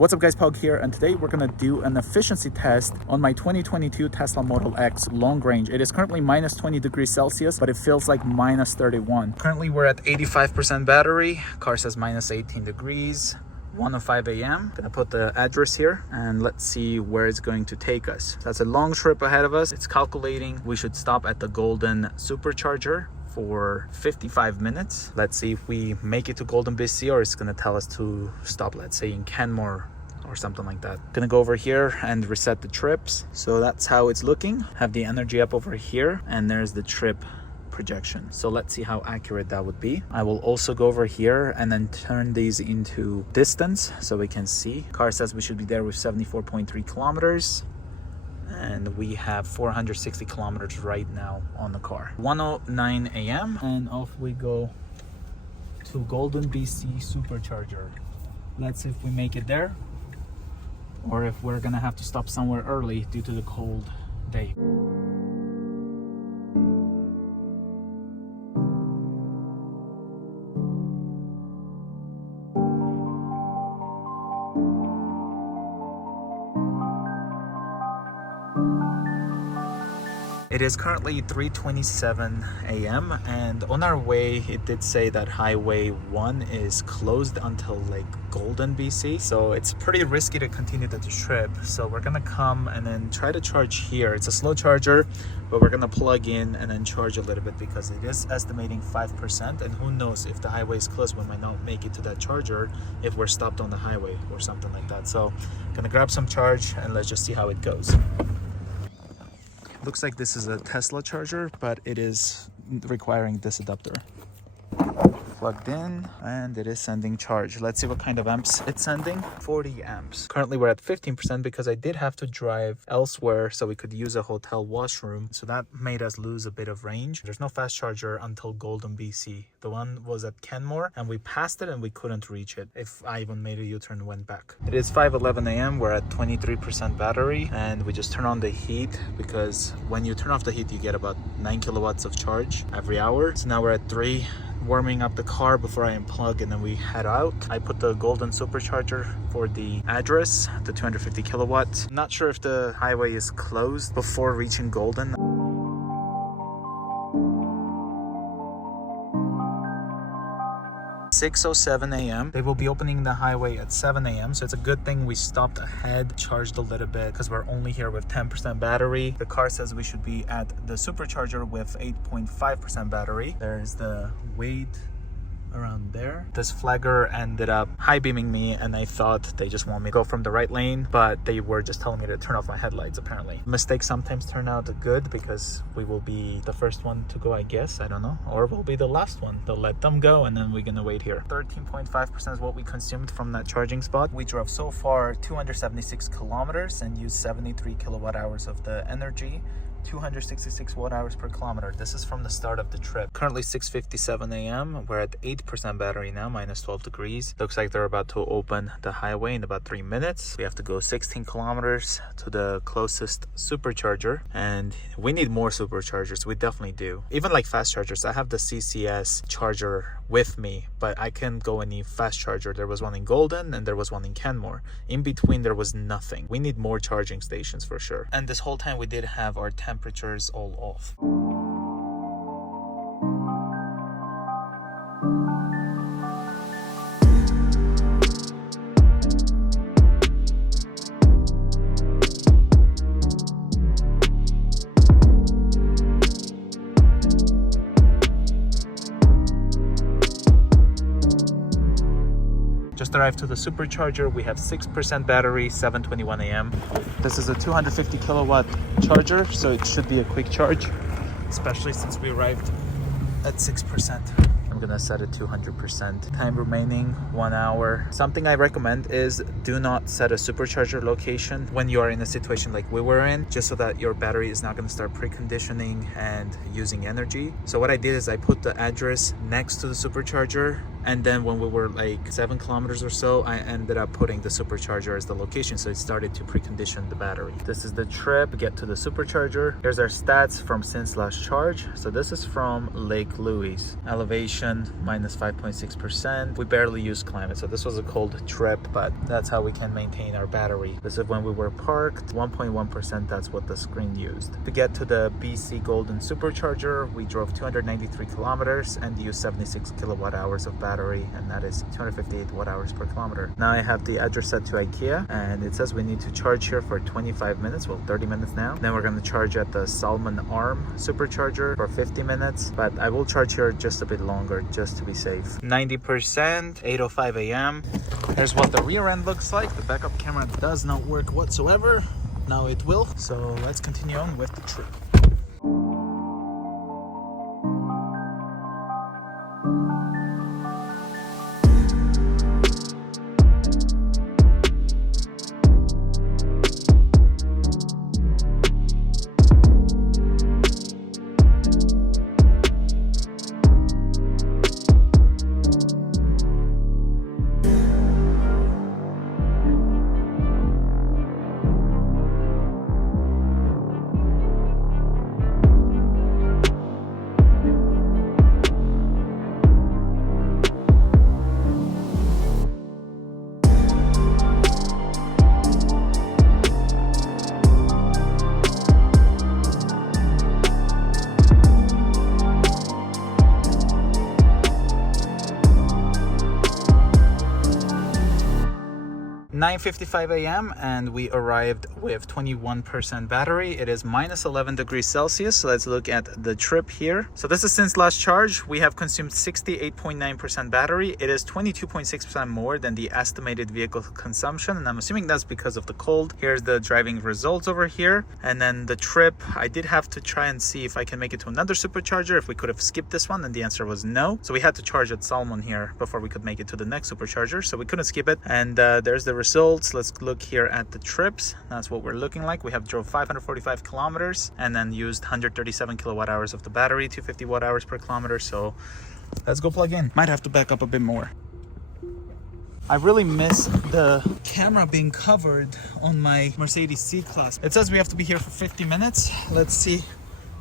What's up guys, Pog here, and today we're gonna do an efficiency test on my 2022 Tesla Model X long range. It is currently minus 20 degrees Celsius, but it feels like minus 31. Currently we're at 85% battery. Car says minus 18 degrees. 1:05 a.m. Gonna put the address here and let's see where it's going to take us. That's a long trip ahead of us. It's calculating we should stop at the Golden supercharger for 55 minutes. Let's see if we make it to Golden BC, or it's gonna tell us to stop, let's say in Kenmore or something like that. Gonna go over here and reset the trips. So that's how it's looking. Have the energy up over here, and there's the trip projection. So let's see how accurate that would be. I will also go over here and then turn these into distance so we can see. Car says we should be there with 74.3 kilometers. And we have 460 kilometers right now on the car. 1:09 a.m. and off we go to Golden BC supercharger. Let's see if we make it there, or if we're gonna have to stop somewhere early due to the cold day. It is currently 3:27 a.m. and on our way it did say that Highway 1 is closed until like Golden BC, so it's pretty risky to continue the trip. So we're gonna come and then try to charge here. It's a slow charger, but we're gonna plug in and then charge a little bit because it is estimating 5%, and who knows, if the highway is closed we might not make it to that charger if we're stopped on the highway or something like that. So gonna grab some charge and let's just see how it goes. Looks like this is a Tesla charger, but it is requiring this adapter. Plugged in and it is sending charge. Let's see what kind of amps it's sending. 40 amps. Currently we're at 15% because I did have to drive elsewhere so we could use a hotel washroom. So that made us lose a bit of range. There's no fast charger until Golden BC. The one was at Kenmore and we passed it and we couldn't reach it if I even made a U-turn and went back. It is 5:11 a.m. We're at 23% battery and we just turn on the heat because when you turn off the heat you get about 9 kilowatts of charge every hour. So now we're at 3. Warming up the car before I unplug and then we head out. I put the Golden supercharger for the address, the 250 kilowatts. Not sure if the highway is closed before reaching Golden. 6:07 a.m. They will be opening the highway at 7 a.m. So it's a good thing we stopped ahead, charged a little bit because we're only here with 10% battery. The car says we should be at the supercharger with 8.5% battery. There's the weight around there. This flagger ended up high beaming me and I thought they just want me to go from the right lane, but they were just telling me to turn off my headlights apparently. Mistakes sometimes turn out good because we will be the first one to go, I guess, I don't know, or we'll be the last one. They'll let them go and then we're gonna wait here. 13.5% is what we consumed from that charging spot. We drove so far 276 kilometers and used 73 kilowatt hours of the energy. 266 watt hours per kilometer. This is from the start of the trip. Currently 6:57 a.m. We're at 8% battery now, minus 12 degrees. Looks like they're about to open the highway in about 3 minutes. We have to go 16 kilometers to the closest supercharger, and we need more superchargers. We definitely do. Even like fast chargers. I have the CCS charger with me, but I can't go any fast charger. There was one in Golden and there was one in Kenmore. In between there was nothing. We need more charging stations for sure. And this whole time we did have our temperatures all off. Just arrived to the supercharger. We have 6% battery, 7:21 a.m. This is a 250 kilowatt charger, so it should be a quick charge, especially since we arrived at 6%. I'm gonna set it to 100%. Time remaining 1 hour. Something I recommend is do not set a supercharger location when you are in a situation like we were in, just so that your battery is not gonna start preconditioning and using energy. So what I did is I put the address next to the supercharger And then when we were like 7 kilometers or so, I ended up putting the supercharger as the location, so it started to precondition the battery. This is the trip, get to the supercharger. Here's our stats from since last charge. So this is from Lake Louise. Elevation minus 5.6%. We barely used climate, so this was a cold trip, but that's how we can maintain our battery. This is when we were parked, 1.1%, that's what the screen used. To get to the BC Golden supercharger, we drove 293 kilometers and used 76 kilowatt hours of battery, and that is 258 watt hours per kilometer. Now I have the address set to IKEA, and it says we need to charge here for 25 minutes, well 30 minutes now. Then we're going to charge at the Salmon Arm supercharger for 50 minutes, but I will charge here just a bit longer just to be safe. 90%, 8:05 a.m. Here's what the rear end looks like. The backup camera does not work whatsoever. Now it will, so let's continue on with the trip. .55 a.m. and we arrived with 21% battery. It is minus 11 degrees Celsius. So let's look at the trip here. So this is since last charge. We have consumed 68.9% battery. It is 22.6% more than the estimated vehicle consumption, and I'm assuming that's because of the cold. Here's the driving results over here. And then the trip, I did have to try and see if I can make it to another supercharger, if we could have skipped this one, and the answer was no. So we had to charge at Salmon here before we could make it to the next supercharger, so we couldn't skip it. And there's the results. Let's look here at the trips. That's what we're looking like. We have drove 545 kilometers and then used 137 kilowatt hours of the battery, 250 watt hours per kilometer. So let's go plug in. Might have to back up a bit more. I really miss the camera being covered on my Mercedes C-Class. It says we have to be here for 50 minutes. Let's see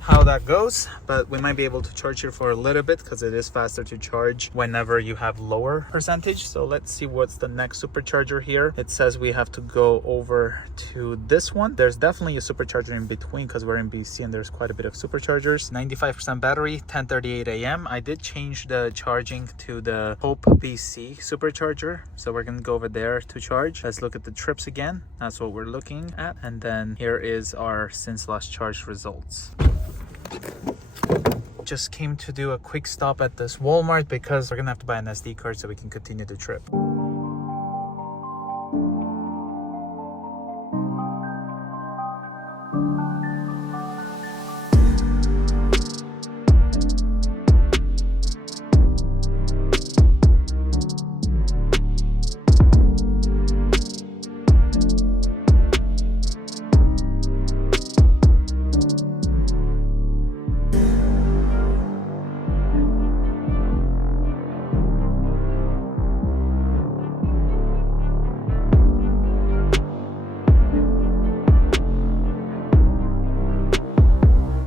how that goes, but we might be able to charge here for a little bit because it is faster to charge whenever you have lower percentage. So let's see what's the next supercharger here. It says we have to go over to this one. There's definitely a supercharger in between because we're in BC and there's quite a bit of superchargers. 95% battery, 10:38 a.m. I did change the charging to the Hope BC supercharger, so we're gonna go over there to charge. Let's look at the trips again. That's what we're looking at, and then here is our since last charge results. Just came to do a quick stop at this Walmart because we're gonna have to buy an SD card so we can continue the trip.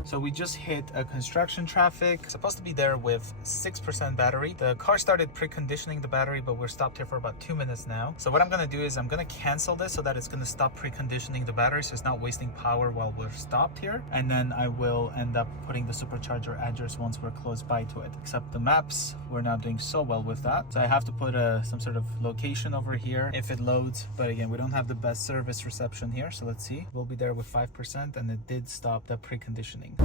So we just hit a construction traffic. Supposed to be there with 6% battery. The car started preconditioning the battery, but we're stopped here for about 2 minutes now. So what I'm gonna do is I'm gonna cancel this so that it's gonna stop preconditioning the battery, so it's not wasting power while we're stopped here. And then I will end up putting the supercharger address once we're close by to it. Except the maps, we're not doing so well with that. So I have to put some sort of location over here if it loads. But again, we don't have the best service reception here. So let's see. We'll be there with 5% and it did stop the preconditioning.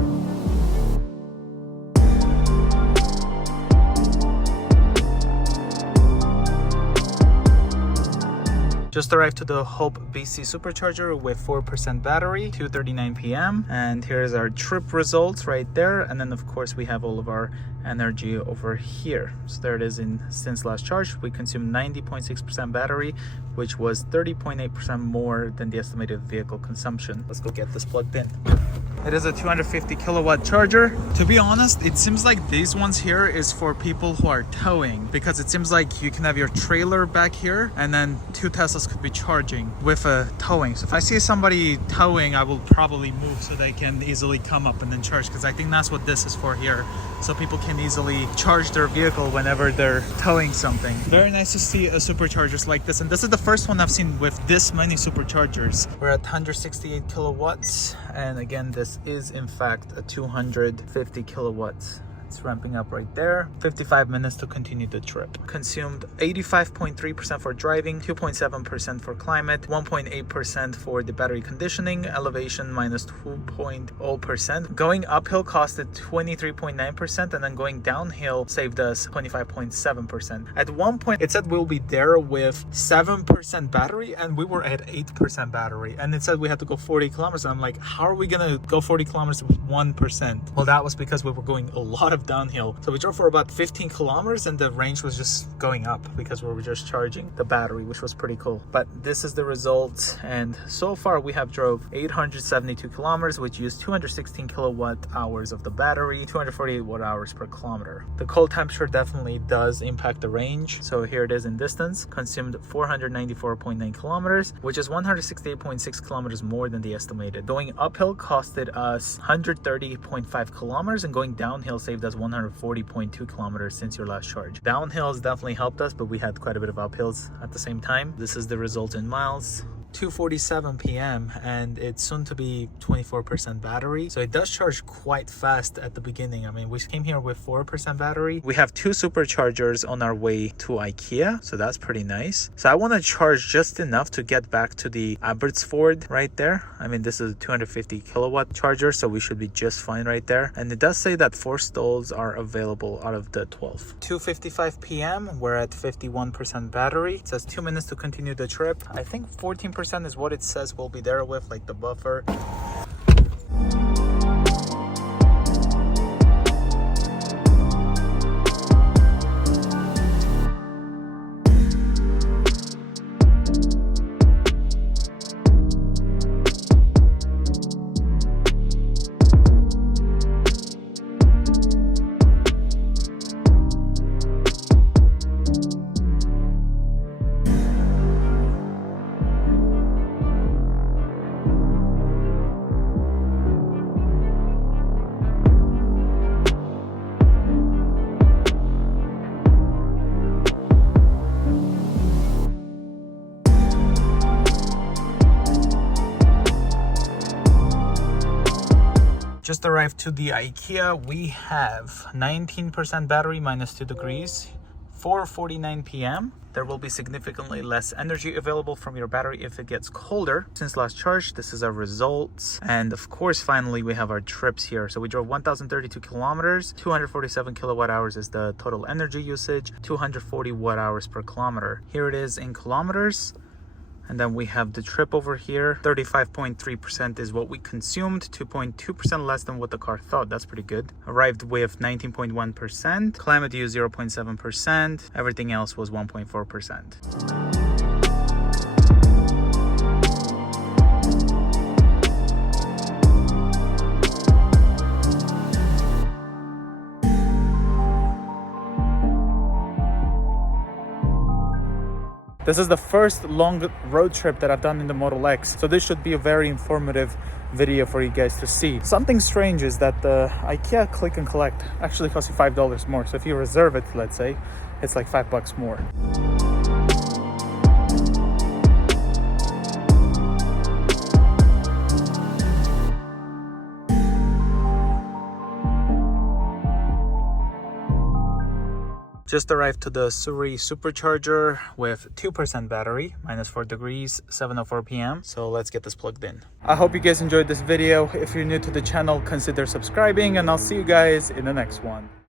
Just arrived to the Hope BC supercharger with 4% battery, 2:39 p.m. And here's our trip results right there. And then of course we have all of our energy over here. So there it is since last charge. We consumed 90.6% battery, which was 30.8% more than the estimated vehicle consumption. Let's go get this plugged in. It is a 250 kilowatt charger. To be honest, it seems like these ones here is for people who are towing, because it seems like you can have your trailer back here and then 2 Teslas could be charging with a towing. So if I see somebody towing, I will probably move so they can easily come up and then charge, because I think that's what this is for here. So people can easily charge their vehicle whenever they're towing something. Very nice to see a superchargers like this. And this is the first one I've seen with this many superchargers. We're at 168 kilowatts. And again, this is in fact a 250 kilowatts. It's ramping up right there. 55 minutes to continue the trip. Consumed 85.3% for driving, 2.7% for climate, 1.8% for the battery conditioning, elevation minus 2.0%. Going uphill costed 23.9%, and then going downhill saved us 25.7%. At one point, it said we'll be there with 7% battery, and we were at 8% battery. And it said we had to go 40 kilometers. And I'm like, how are we gonna go 40 kilometers with 1%? Well, that was because we were going a lot of downhill. So we drove for about 15 kilometers and the range was just going up because we were just charging the battery, which was pretty cool. But this is the result, and so far we have drove 872 kilometers, which used 216 kilowatt hours of the battery, 248 watt hours per kilometer. The cold temperature definitely does impact the range. So here it is in distance. Consumed 494.9 kilometers, which is 168.6 kilometers more than the estimated. Going uphill costed us 130.5 kilometers, and going downhill saved us 140.2 kilometers since your last charge. Downhill has definitely helped us, but we had quite a bit of uphills at the same time. This is the result in miles. 2:47 p.m. and it's soon to be 24% battery, so it does charge quite fast at the beginning. I mean, we came here with 4% battery. We have 2 superchargers on our way to IKEA, so that's pretty nice. So I want to charge just enough to get back to the Abbotsford right there. I mean, this is a 250 kilowatt charger, so we should be just fine right there. And it does say that 4 stalls are available out of the 12. 2:55 p.m. we're at 51% battery. It says 2 minutes to continue the trip. I think 14% is what it says we'll be there with, like the buffer. Just arrived to the IKEA. We have 19% battery, minus 2 degrees, 4:49 p.m. There will be significantly less energy available from your battery if it gets colder. Since last charge, this is our results. And of course, finally, we have our trips here. So we drove 1,032 kilometers, 247 kilowatt hours is the total energy usage, 240 watt hours per kilometer. Here it is in kilometers. And then we have the trip over here. 35.3% is what we consumed, 2.2% less than what the car thought. That's pretty good. Arrived with 19.1%, climate use 0.7%, everything else was 1.4%. This is the first long road trip that I've done in the Model X, so this should be a very informative video for you guys to see. Something strange is that the IKEA click and collect actually costs you $5 more. So if you reserve it, let's say, it's like $5 more. Just arrived to the Surrey supercharger with 2% battery, minus 4 degrees, 7:04 p.m. So let's get this plugged in. I hope you guys enjoyed this video. If you're new to the channel, consider subscribing, and I'll see you guys in the next one.